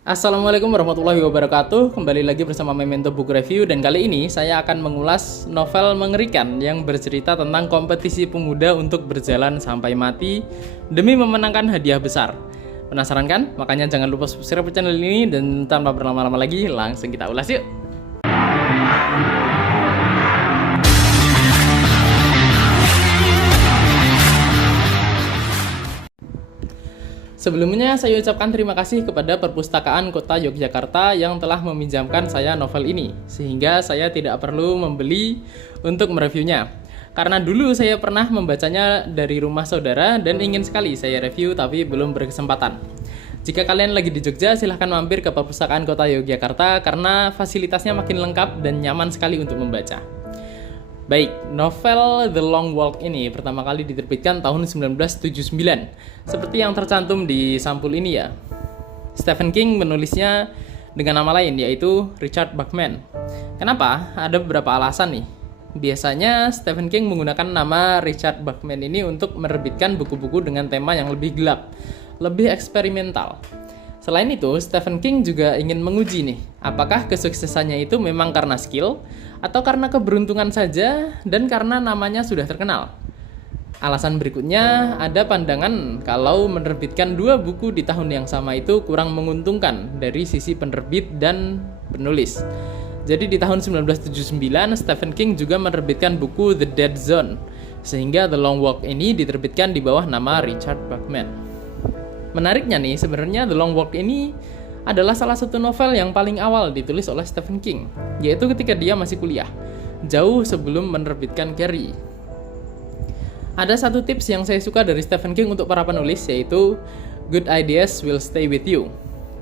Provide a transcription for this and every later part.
Assalamualaikum warahmatullahi wabarakatuh. Kembali lagi bersama Memento Book Review. Dan kali ini saya akan mengulas novel mengerikan yang bercerita tentang kompetisi pemuda untuk berjalan sampai mati demi memenangkan hadiah besar. Penasaran kan? Makanya jangan lupa subscribe channel ini. Dan tanpa berlama-lama lagi, langsung kita ulas yuk. Sebelumnya saya ucapkan terima kasih kepada Perpustakaan Kota Yogyakarta yang telah meminjamkan saya novel ini, sehingga saya tidak perlu membeli untuk mereviewnya. Karena dulu saya pernah membacanya dari rumah saudara dan ingin sekali saya review tapi belum berkesempatan. Jika kalian lagi di Jogja, silahkan mampir ke Perpustakaan Kota Yogyakarta karena fasilitasnya makin lengkap dan nyaman sekali untuk membaca. Baik, novel The Long Walk ini pertama kali diterbitkan tahun 1979. Seperti yang tercantum di sampul ini ya. Stephen King menulisnya dengan nama lain, yaitu Richard Bachman. Kenapa? Ada beberapa alasan nih. Biasanya Stephen King menggunakan nama Richard Bachman ini untuk menerbitkan buku-buku dengan tema yang lebih gelap, lebih eksperimental. Selain itu, Stephen King juga ingin menguji nih, apakah kesuksesannya itu memang karena skill, atau karena keberuntungan saja, dan karena namanya sudah terkenal. Alasan berikutnya, ada pandangan kalau menerbitkan dua buku di tahun yang sama itu kurang menguntungkan dari sisi penerbit dan penulis. Jadi di tahun 1979, Stephen King juga menerbitkan buku The Dead Zone, sehingga The Long Walk ini diterbitkan di bawah nama Richard Bachman. Menariknya nih, sebenarnya The Long Walk ini adalah salah satu novel yang paling awal ditulis oleh Stephen King, yaitu ketika dia masih kuliah, jauh sebelum menerbitkan Carrie. Ada satu tips yang saya suka dari Stephen King untuk para penulis, yaitu good ideas will stay with you.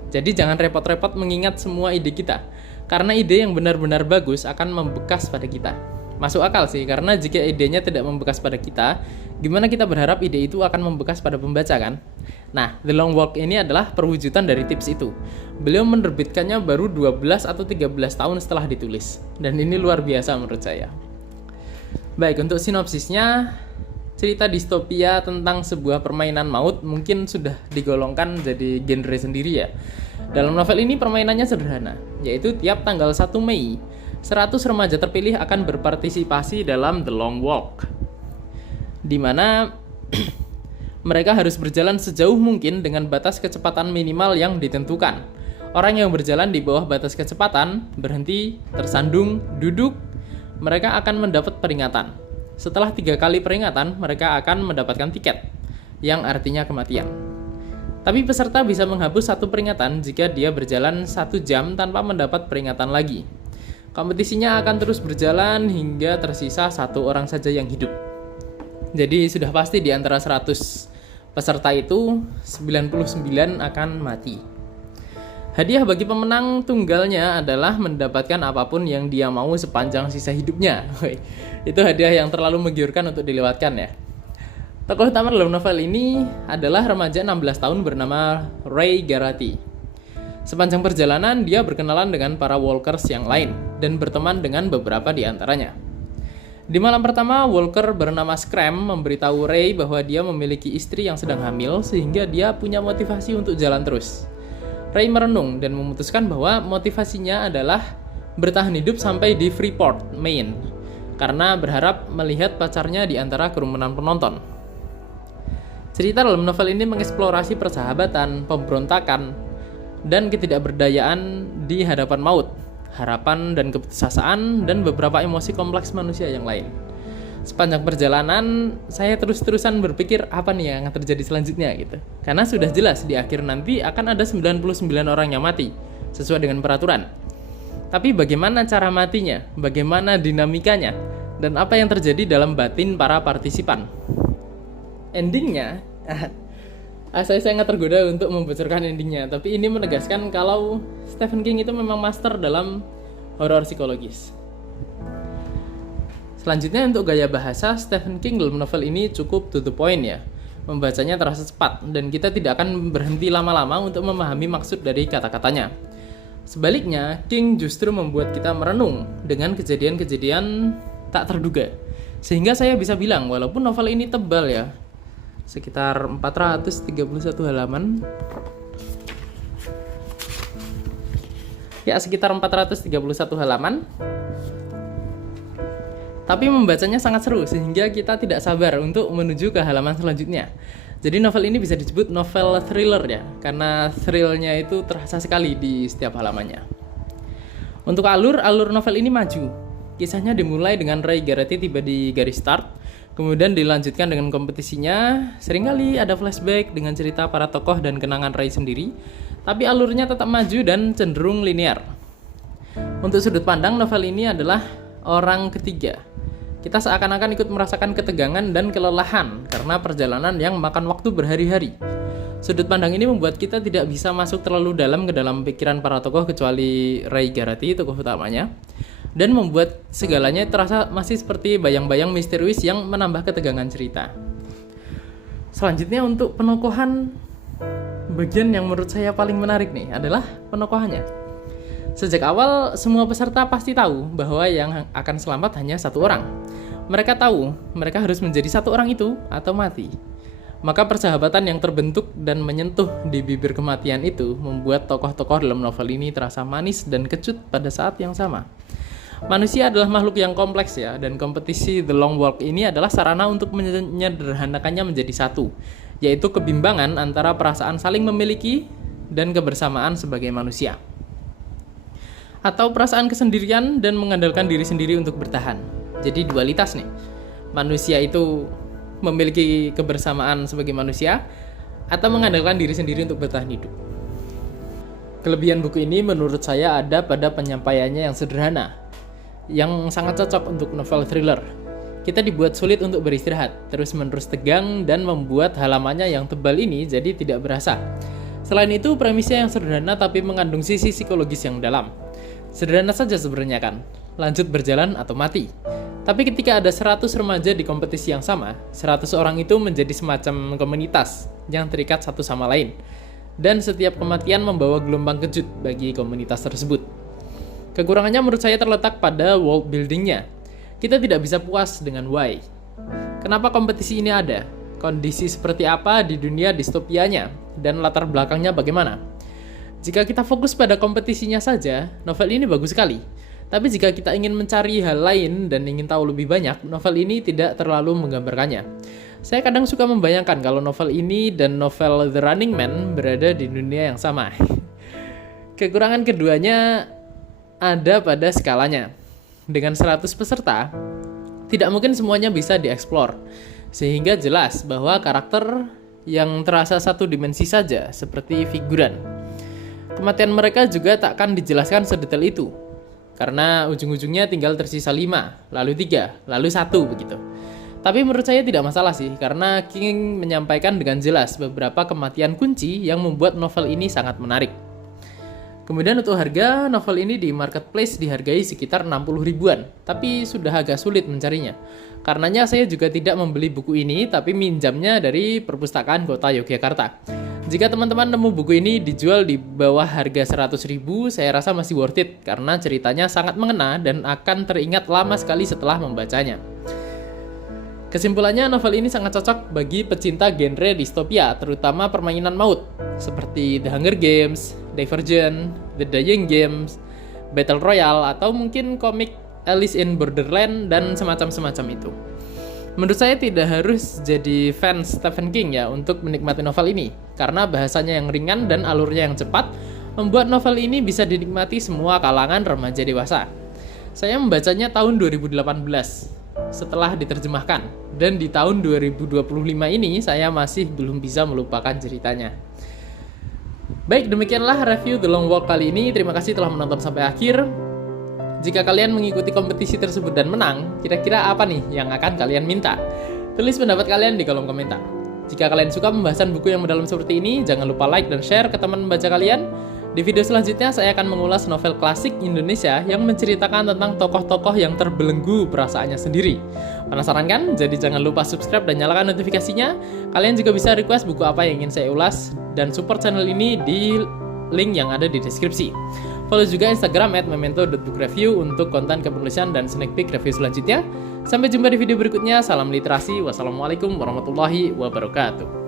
Jadi jangan repot-repot mengingat semua ide kita, karena ide yang benar-benar bagus akan membekas pada kita. Masuk akal sih, karena jika idenya tidak membekas pada kita, gimana kita berharap ide itu akan membekas pada pembaca kan? Nah, The Long Walk ini adalah perwujudan dari tips itu. Beliau menerbitkannya baru 12 atau 13 tahun setelah ditulis. Dan ini luar biasa menurut saya. Baik, untuk sinopsisnya, cerita distopia tentang sebuah permainan maut mungkin sudah digolongkan jadi genre sendiri ya. Dalam novel ini permainannya sederhana, yaitu tiap tanggal 1 Mei, 100 remaja terpilih akan berpartisipasi dalam The Long Walk, di mana mereka harus berjalan sejauh mungkin dengan batas kecepatan minimal yang ditentukan. Orang yang berjalan di bawah batas kecepatan, berhenti, tersandung, duduk, mereka akan mendapat peringatan. Setelah 3 kali peringatan, mereka akan mendapatkan tiket, yang artinya kematian. Tapi peserta bisa menghapus satu peringatan jika dia berjalan 1 jam tanpa mendapat peringatan lagi. Kompetisinya akan terus berjalan hingga tersisa 1 orang saja yang hidup. Jadi sudah pasti di antara 100 peserta itu 99 akan mati. Hadiah bagi pemenang tunggalnya adalah mendapatkan apapun yang dia mau sepanjang sisa hidupnya. Itu hadiah yang terlalu menggiurkan untuk dilewatkan ya. Tokoh utama dalam novel ini adalah remaja 16 tahun bernama Ray Garati. Sepanjang perjalanan dia berkenalan dengan para walkers yang lain dan berteman dengan beberapa di antaranya. Di malam pertama, walker bernama Scram memberitahu Ray bahwa dia memiliki istri yang sedang hamil sehingga dia punya motivasi untuk jalan terus. Ray merenung dan memutuskan bahwa motivasinya adalah bertahan hidup sampai di Freeport, Maine, karena berharap melihat pacarnya di antara kerumunan penonton. Cerita dalam novel ini mengeksplorasi persahabatan, pemberontakan, dan ketidakberdayaan di hadapan maut, harapan dan keputusasaan, dan beberapa emosi kompleks manusia yang lain. Sepanjang perjalanan, saya terus-terusan berpikir apa nih yang akan terjadi selanjutnya gitu. Karena sudah jelas di akhir nanti akan ada 99 orang yang mati, sesuai dengan peraturan. Tapi bagaimana cara matinya, bagaimana dinamikanya, dan apa yang terjadi dalam batin para partisipan. Endingnya, saya sangat tergoda untuk membocorkan endingnya, tapi ini menegaskan kalau Stephen King itu memang master dalam horor psikologis. Selanjutnya untuk gaya bahasa, Stephen King dalam novel ini cukup to the point ya. Membacanya terasa cepat dan kita tidak akan berhenti lama-lama untuk memahami maksud dari kata-katanya. Sebaliknya, King justru membuat kita merenung dengan kejadian-kejadian tak terduga. Sehingga saya bisa bilang walaupun novel ini tebal ya, sekitar 431 halaman, Ya, sekitar 431 halaman. Tapi membacanya sangat seru sehingga kita tidak sabar untuk menuju ke halaman selanjutnya. Jadi novel ini bisa disebut novel thriller ya, karena thrillnya itu terasa sekali di setiap halamannya. Untuk alur novel ini maju. Kisahnya dimulai dengan Ray Garrett tiba di garis start, kemudian dilanjutkan dengan kompetisinya. Seringkali ada flashback dengan cerita para tokoh dan kenangan Ray sendiri, tapi alurnya tetap maju dan cenderung linear. Untuk sudut pandang novel ini adalah orang ketiga. Kita seakan-akan ikut merasakan ketegangan dan kelelahan karena perjalanan yang makan waktu berhari-hari. Sudut pandang ini membuat kita tidak bisa masuk terlalu dalam ke dalam pikiran para tokoh kecuali Ray Garrett, tokoh utamanya, dan membuat segalanya terasa masih seperti bayang-bayang misterius yang menambah ketegangan cerita. Selanjutnya untuk penokohan, bagian yang menurut saya paling menarik nih adalah penokohannya. Sejak awal, semua peserta pasti tahu bahwa yang akan selamat hanya satu orang. Mereka tahu mereka harus menjadi satu orang itu atau mati. Maka persahabatan yang terbentuk dan menyentuh di bibir kematian itu membuat tokoh-tokoh dalam novel ini terasa manis dan kecut pada saat yang sama. Manusia adalah makhluk yang kompleks ya, dan kompetisi The Long Walk ini adalah sarana untuk menyederhanakannya menjadi satu, yaitu kebimbangan antara perasaan saling memiliki dan kebersamaan sebagai manusia. Atau perasaan kesendirian dan mengandalkan diri sendiri untuk bertahan. Jadi dualitas nih. Manusia itu memiliki kebersamaan sebagai manusia atau mengandalkan diri sendiri untuk bertahan hidup. Kelebihan buku ini menurut saya ada pada penyampaiannya yang sederhana, yang sangat cocok untuk novel thriller. Kita dibuat sulit untuk beristirahat, terus-menerus tegang, dan membuat halamannya yang tebal ini jadi tidak berasa. Selain itu, premisnya yang sederhana tapi mengandung sisi psikologis yang dalam. Sederhana saja sebenarnya kan, lanjut berjalan atau mati. Tapi ketika ada 100 remaja di kompetisi yang sama, 100 orang itu menjadi semacam komunitas yang terikat satu sama lain. Dan setiap kematian membawa gelombang kejut bagi komunitas tersebut. Kekurangannya menurut saya terletak pada world buildingnya. Kita tidak bisa puas dengan why. Kenapa kompetisi ini ada? Kondisi seperti apa di dunia distopianya? Dan latar belakangnya bagaimana? Jika kita fokus pada kompetisinya saja, novel ini bagus sekali. Tapi jika kita ingin mencari hal lain dan ingin tahu lebih banyak, novel ini tidak terlalu menggambarkannya. Saya kadang suka membayangkan kalau novel ini dan novel The Running Man berada di dunia yang sama. Kekurangan keduanya ada pada skalanya. Dengan 100 peserta, tidak mungkin semuanya bisa dieksplor. Sehingga jelas bahwa karakter yang terasa satu dimensi saja, seperti figuran. Kematian mereka juga tak akan dijelaskan sedetail itu. Karena ujung-ujungnya tinggal tersisa 5, lalu 3, lalu 1 begitu. Tapi menurut saya tidak masalah sih, karena King menyampaikan dengan jelas beberapa kematian kunci yang membuat novel ini sangat menarik. Kemudian untuk harga, novel ini di marketplace dihargai sekitar 60 ribuan, tapi sudah agak sulit mencarinya. Karenanya saya juga tidak membeli buku ini, tapi minjamnya dari Perpustakaan Kota Yogyakarta. Jika teman-teman nemu buku ini dijual di bawah harga 100 ribu, saya rasa masih worth it, karena ceritanya sangat mengena dan akan teringat lama sekali setelah membacanya. Kesimpulannya, novel ini sangat cocok bagi pecinta genre distopia, terutama permainan maut, seperti The Hunger Games, Divergent, The Dying Games, Battle Royale, atau mungkin komik Alice in Borderland, dan semacam-semacam itu. Menurut saya tidak harus jadi fans Stephen King ya untuk menikmati novel ini, karena bahasanya yang ringan dan alurnya yang cepat, membuat novel ini bisa dinikmati semua kalangan remaja dewasa. Saya membacanya tahun 2018, setelah diterjemahkan, dan di tahun 2025 ini saya masih belum bisa melupakan ceritanya. Baik, demikianlah review The Long Walk kali ini. Terima kasih telah menonton sampai akhir. Jika kalian mengikuti kompetisi tersebut dan menang, kira-kira apa nih yang akan kalian minta? Tulis pendapat kalian di kolom komentar. Jika kalian suka pembahasan buku yang mendalam seperti ini, jangan lupa like dan share ke teman membaca kalian. Di video selanjutnya, saya akan mengulas novel klasik Indonesia yang menceritakan tentang tokoh-tokoh yang terbelenggu perasaannya sendiri. Penasaran kan? Jadi jangan lupa subscribe dan nyalakan notifikasinya. Kalian juga bisa request buku apa yang ingin saya ulas dan support channel ini di link yang ada di deskripsi. Follow juga Instagram @memento.bookreview untuk konten kepenulisan dan sneak peek review selanjutnya. Sampai jumpa di video berikutnya. Salam literasi. Wassalamualaikum warahmatullahi wabarakatuh.